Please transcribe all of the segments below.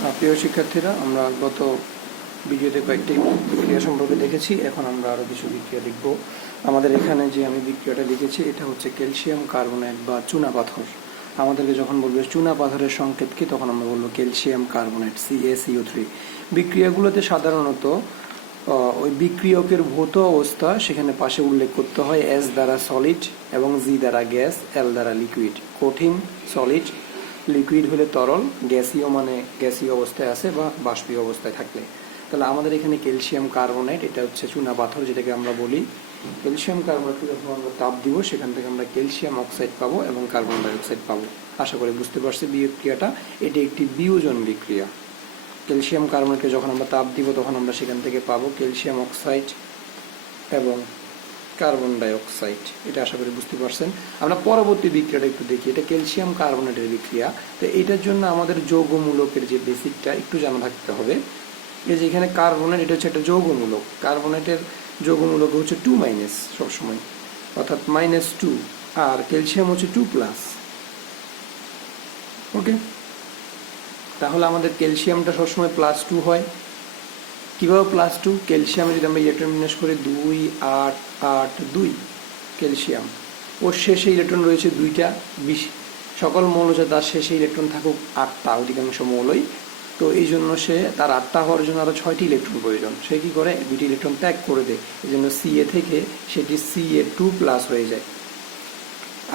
প্রিয় শিক্ষার্থীরা, আমরা গত ভিডিওতে কয়েকটি বিক্রিয়া সম্পর্কে দেখেছি। এখন আমরা আরও কিছু বিক্রিয়া লিখব। আমাদের এখানে যে আমি বিক্রিয়াটা লিখেছি এটা হচ্ছে ক্যালসিয়াম কার্বনেট বা চুনা পাথর। আমাদেরকে যখন বলবে চুনা পাথরের সংকেত কি, তখন আমরা বলবো ক্যালসিয়াম কার্বনেট CaCO3। বিক্রিয়াগুলোতে সাধারণত ওই বিক্রিয়কের ভৌত অবস্থা সেখানে পাশে উল্লেখ করতে হয় S দ্বারা সলিড এবং G দ্বারা গ্যাস, L দ্বারা লিকুইড। কঠিন সলিড, লিকুইড হলে তরল, গ্যাসীয় মানে গ্যাসীয় অবস্থায় আছে বা বাষ্পীয় অবস্থায় থাকলে। তাহলে আমাদের এখানে ক্যালসিয়াম কার্বনেট, এটা হচ্ছে চুনা পাথর যেটাকে আমরা বলি। ক্যালসিয়াম কার্বনেটকে যখন আমরা তাপ দিব সেখান থেকে আমরা ক্যালসিয়াম অক্সাইড পাবো এবং কার্বন ডাইঅক্সাইড পাবো। আশা করি বুঝতে পারছি বিক্রিয়াটা। এটি একটি বিয়োজন বিক্রিয়া। ক্যালসিয়াম কার্বনেটকে যখন আমরা তাপ দিব তখন আমরা সেখান থেকে পাবো ক্যালসিয়াম অক্সাইড এবং কার্বন ডাইঅক্সাইড। এটা আশা করি বুঝতে পারছেন। আমরা পরবর্তী বিক্রিয়াটা একটু দেখি। এটা ক্যালসিয়াম কার্বনেটের বিক্রিয়া। তো এটার জন্য আমাদের যৌগমূলকের যে বেসিকটা একটু জানা থাকতে হবে। এই যে এখানে কার্বনেট, এটা হচ্ছে একটা যৌগমূলক। কার্বনেটের যৌগমূলক হচ্ছে 2- সবসময়, অর্থাৎ -2, আর ক্যালসিয়াম হচ্ছে 2+। ওকে, তাহলে আমাদের ক্যালসিয়ামটা সবসময় +2 হয়। কীভাবে +2? ক্যালসিয়ামে যদি আমরা ইলেকট্রন বিন্যাস করি 2, 8, 8, 2 ক্যালসিয়াম। ওর শেষে ইলেকট্রন রয়েছে 2টা। সকল মৌল যে তার শেষে ইলেকট্রন থাকুক 8টা, অধিকাংশ মৌলই। তো এই জন্য সে তার 8টা হওয়ার জন্য আরও 6টি ইলেকট্রন প্রয়োজন। সে কী করে? 2টি ইলেকট্রন ত্যাগ করে দেয়। এই জন্য Ca থেকে সেটি Ca2+ হয়ে যায়।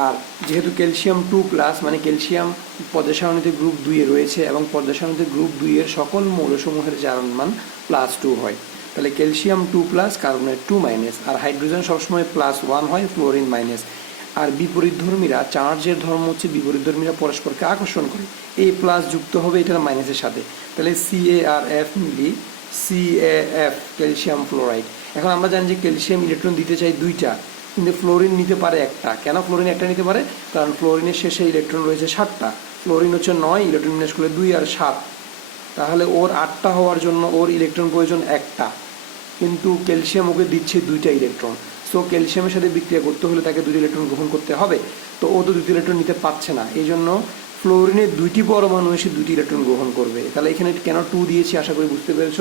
আর যেহেতু ক্যালসিয়াম 2+, মানে ক্যালসিয়াম পর্যায় সারণীতে গ্রুপ 2 এ রয়েছে এবং পর্যায় সারণীতে গ্রুপ 2 এর সকল মৌলসমূহের জারণ মান +2 হয়। তাহলে ক্যালসিয়াম 2+, কার্বনেট 2-, আর হাইড্রোজেন সবসময় +1 হয়, ফ্লোরিন -। আর বিপরীতধর্মীরা, চার্জের ধর্ম হচ্ছে বিপরীতধর্মীরা পরস্পরকে আকর্ষণ করে। A+ যুক্ত হবে এটার মাইনাসের সাথে। তাহলে CaRF মিলি CaF, ক্যালসিয়াম ফ্লোরাইড। এখন আমরা জানি যে ক্যালসিয়াম ইলেকট্রন দিতে চাই 2টা, কিন্তু ফ্লোরিন নিতে পারে 1টা। কেন ফ্লোরিন 1টা নিতে পারে? কারণ ফ্লোরিনের শেষে ইলেকট্রন রয়েছে 7টা। ফ্লোরিন হচ্ছে 9, ইলেকট্রন বিন্যাস করলে 2 আর 7। তাহলে ওর 8টা হওয়ার জন্য ওর ইলেকট্রন প্রয়োজন 1টা, কিন্তু ক্যালসিয়াম ওকে দিচ্ছে 2টা ইলেকট্রন। সো ক্যালসিয়ামের সাথে বিক্রিয়া করতে হলে তাকে 2টি ইলেকট্রন গ্রহণ করতে হবে। তো ও তো 2টি ইলেকট্রন নিতে পারছে না, এই জন্য ফ্লোরিনের 2টি পরমাণু এসে 2টি ইলেকট্রন গ্রহণ করবে। তাহলে এখানে কেন 2 দিয়েছি আশা করি বুঝতে পেরেছ।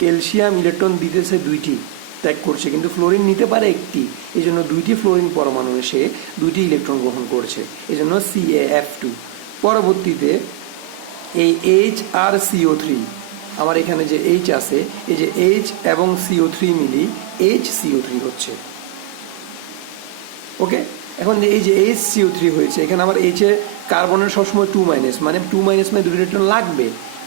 ক্যালসিয়াম ইলেকট্রন দিতেছে 2টি, ত্যাগ করছে, কিন্তু ফ্লোরিন নিতে পারে 1টি। এই জন্য 2টি ফ্লোরিন পরমাণু এসে 2টি ইলেকট্রন গ্রহণ করছে, এই জন্য CaF2। পরবর্তীতে এই H আর CO3, আমার এখানে যে H আছে, এই যে H এবং CO3 মিলি HCO3 হচ্ছে। ওকে, এখন এই যে HCO3 হয়েছে, এখানে আমার H এ কার্বনের সবসময় 2-, মানে 2- মানে 2টি ইলেকট্রন লাগবে।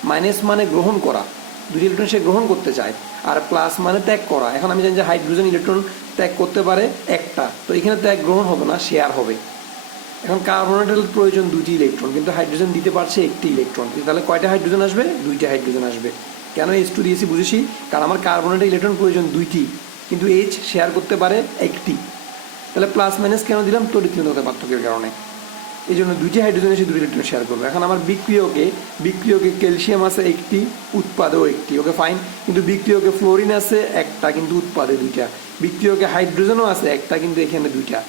মাইনাস মানে গ্রহণ করা, 2টি ইলেকট্রন সে গ্রহণ করতে চায়। আর প্লাস মানে ত্যাগ করা। এখন আমি জানি যে হাইড্রোজেন ইলেকট্রন ত্যাগ করতে পারে 1টা, তো এখানে ত্যাগ গ্রহণ হবে না, শেয়ার হবে। এখন কার্বনেটের প্রয়োজন 2টি ইলেকট্রন, কিন্তু হাইড্রোজেন দিতে পারছে 1টি ইলেকট্রন। তাহলে কয়টা হাইড্রোজেন আসবে? 2টা হাইড্রোজেন আসবে। কেন H2 দিয়েছি বুঝেছি? কারণ আমার কার্বনেটের ইলেকট্রন প্রয়োজন 2টি, কিন্তু H শেয়ার করতে পারে 1টি। তাহলে +- কেন দিলাম? তড়িৎচুম্বকত্বের পার্থক্যের কারণে। এই জন্য 2টি হাইড্রোজেন এসে 2টি ইলেকট্রন শেয়ার করবে। এখন আমার বিক্রিয়কে ক্যালসিয়াম আছে 1টি, উৎপাদেও 1টি। Okay fine. কিন্তু বিক্রিয়কে ফ্লোরিন আছে 1টা, কিন্তু উৎপাদে 2টা। বিক্রিয়কে হাইড্রোজেনও আছে 1টা, কিন্তু এখানে 2টা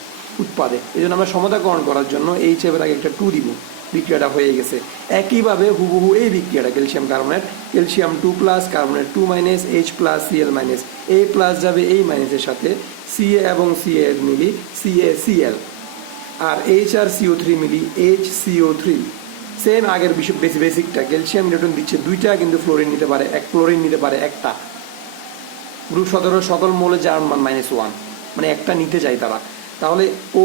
উৎপাদে। এই জন্য আমরা সমতাকরণ করার জন্য H এর আগে একটা 2 দিব। বিক্রিয়াটা হয়ে গেছে। একইভাবে হুবহু এই বিক্রিয়াটা calcium carbonate, calcium 2+, carbonate 2-, H+ Cl-, A+ যাবে এই মাইনাসের সাথে, Ca এবং Cl মিলি CaCl, আর H আর CO3 মিলি HCO3। সেম আগের বেসিকটা, ক্যালসিয়াম ইলেকট্রন দিচ্ছে 2টা, কিন্তু ফ্লোরিন নিতে পারে ফ্লোরিন নিতে পারে 1টা। গ্রুপ 17 সকল মৌলের জারণ মান -1, মানে 1টা নিতে চাই তারা। তাহলে ও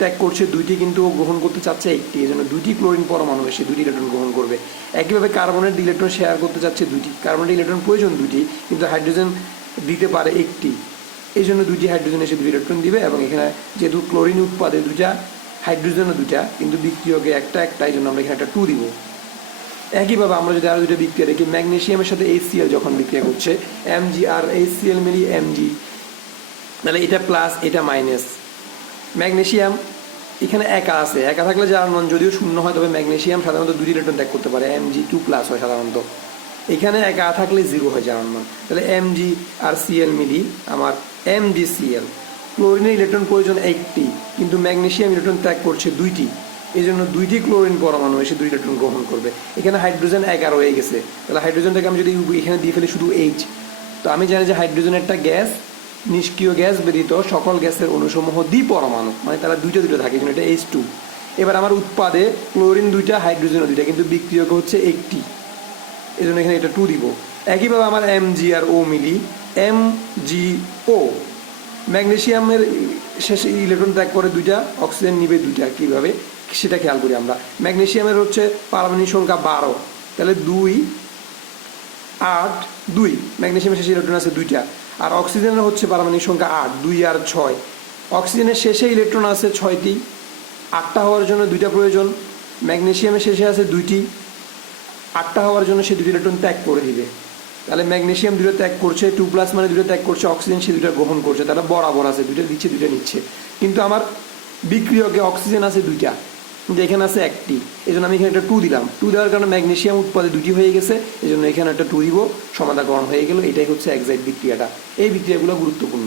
ত্যাগ করছে 2টি, কিন্তু ও গ্রহণ করতে চাচ্ছে 1টি। এই জন্য 2টি ক্লোরিন পরমাণু এসে 2টি ইলেকট্রন গ্রহণ করবে। একইভাবে কার্বনেট ইলেকট্রন শেয়ার করতে চাচ্ছে 2টি। কার্বনেট ইলেকট্রন প্রয়োজন 2টি, কিন্তু হাইড্রোজেন দিতে পারে 1টি। এই জন্য 2টি হাইড্রোজেন এসে 2 ইলেকট্রন দিবে। এবং এখানে যেহেতু ক্লোরিন উৎপাদে 2টা, হাইড্রোজেনও 2টা, কিন্তু বিক্রিয়কে 1টা, এই জন্য আমরা এখানে একটা 2 দিব। একইভাবে আমরা যদি আরও 2টা বিক্রিয়া দেখি, ম্যাগনেসিয়ামের সাথে HCl যখন বিক্রিয়া করছে, Mg আর HCl মিলি Mg, তাহলে এটা প্লাস এটা মাইনাস। ম্যাগনেসিয়াম এখানে একা আছে, একা থাকলে জারণ মান যদিও 0 হয়, তবে ম্যাগনেসিয়াম সাধারণত 2টি ইলেকট্রন ত্যাগ করতে পারে, Mg2+ হয় সাধারণত। এখানে একা থাকলে 0 হয় জারণ মান। তাহলে Mg আর Cl মিলি আমার MgCl। ক্লোরিনের ইলেকট্রন প্রয়োজন 1টি, কিন্তু ম্যাগনেসিয়াম ইলেকট্রন ত্যাগ করছে 2টি। এই জন্য দুইটি ক্লোরিন পরমাণু এসে 2 ইলেকট্রন গ্রহণ করবে। এখানে হাইড্রোজেন 11 হয়ে গেছে, তাহলে হাইড্রোজেনটাকে আমি যদি এখানে দিয়ে ফেলি শুধু এইচ, তো আমি জানি যে হাইড্রোজেন একটা গ্যাস, নিষ্ক্রিয় গ্যাস ব্যতীত সকল গ্যাসের অণুসমূহ দ্বিপরমাণু, মানে তারা দুইটা থাকে, এই জন্য এটা H2। এবার আমার উৎপাদে ক্লোরিন 2টা, হাইড্রোজেন 2টা, কিন্তু বিক্রিয়ক হচ্ছে একটি, এই জন্য এখানে এটা 2 দিব। একইভাবে আমার Mg আর O মিলি MgO, ম্যাগনেসিয়ামের শেষে ইলেকট্রন ত্যাগ করে 2টা, অক্সিজেন নিবে 2টা। কীভাবে সেটা খেয়াল করি আমরা। ম্যাগনেসিয়ামের হচ্ছে পারমাণবিক সংখ্যা 12, তাহলে 2 8 2, ম্যাগনেসিয়ামের শেষে ইলেকট্রন আছে 2টা। আর অক্সিজেনের হচ্ছে পারমাণবিক সংখ্যা 8, 2 আর 6। অক্সিজেনের শেষে ইলেকট্রন আছে 6টি, 8টা হওয়ার জন্য 2টা প্রয়োজন। ম্যাগনেসিয়ামের শেষে আছে 2টি, 8টা হওয়ার জন্য সে 2টি ইলেকট্রন ত্যাগ করে দিবে। তাহলে ম্যাগনেসিয়াম 2টা ত্যাগ করছে, 2+ মানে 2টা ত্যাগ করছে, অক্সিজেন সে 2টা গ্রহণ করছে, তাহলে বরাবর আছে, 2টা দিচ্ছে 2টা নিচ্ছে। কিন্তু আমার বিক্রিয়কে অক্সিজেন আছে 2টা, কিন্তু এখানে আছে 1টি, এই জন্য আমি এখানে একটা 2 দিলাম। 2 দেওয়ার কারণে ম্যাগনেসিয়াম উৎপাদে 2টি হয়ে গেছে, এই জন্য এখানে একটা 2 দিব, সমাধাকরণ হয়ে গেল। এটাই হচ্ছে এক্সাক্ট বিক্রিয়াটা। এই বিক্রিয়াগুলো গুরুত্বপূর্ণ।